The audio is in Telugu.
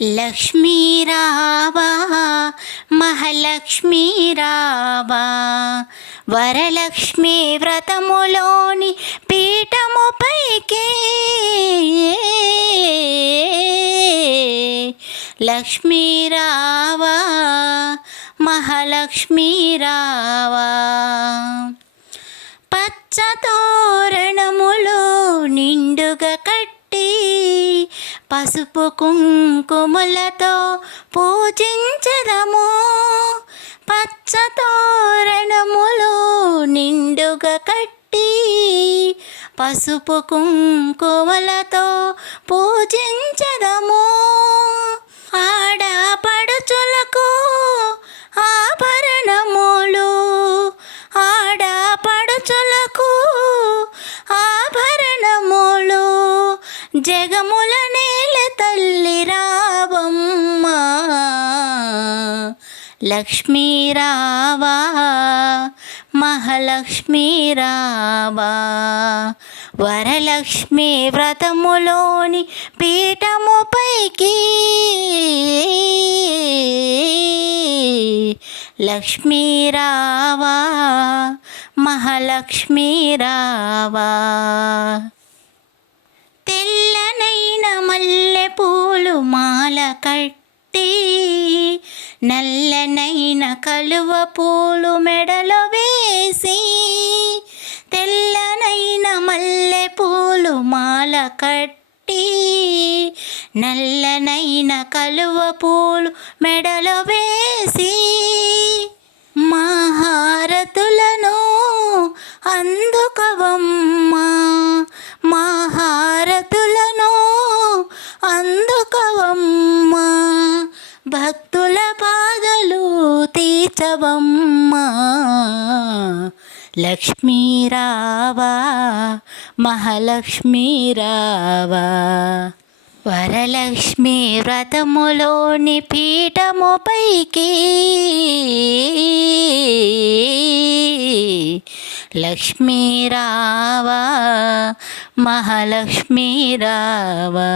లక్ష్మీ రావా మహాలక్ష్మీ రావా వరలక్ష్మి వ్రతములోని పీఠముపైకి లక్ష్మీ రావా మహాలక్ష్మీ రావా పచ్చ తోరణములు నిండుగా పసుపు కుంకుమలతో పూజించదము. పచ్చతోరణములు నిండుగా కట్టి పసుపు కుంకుమలతో పూజించదము. జగముల నేల తల్లి రావమ్మ. లక్ష్మీ రావా మహాలక్ష్మీ రావా. వరలక్ష్మి వ్రతములోని పీఠముపైకి లక్ష్మీ రావా మహాలక్ష్మీ రావా. మాల కట్టి నల్లనైన కలువ పూలు మెడలో వేసి తెల్లనైన మల్లె పూలు మాల కట్టి నల్లనైన కలువ పూలు మెడలో వేసి మహారతులను అందుకవమ్మా మహారతులను అందు భక్తుల పాదలు తీర్చవమ్మా. లక్ష్మీ రావా మహాలక్ష్మీ రావా. వరలక్ష్మి వ్రతములోని పీఠముపైకి లక్ష్మీ రావా మహాలక్ష్మీ రావా.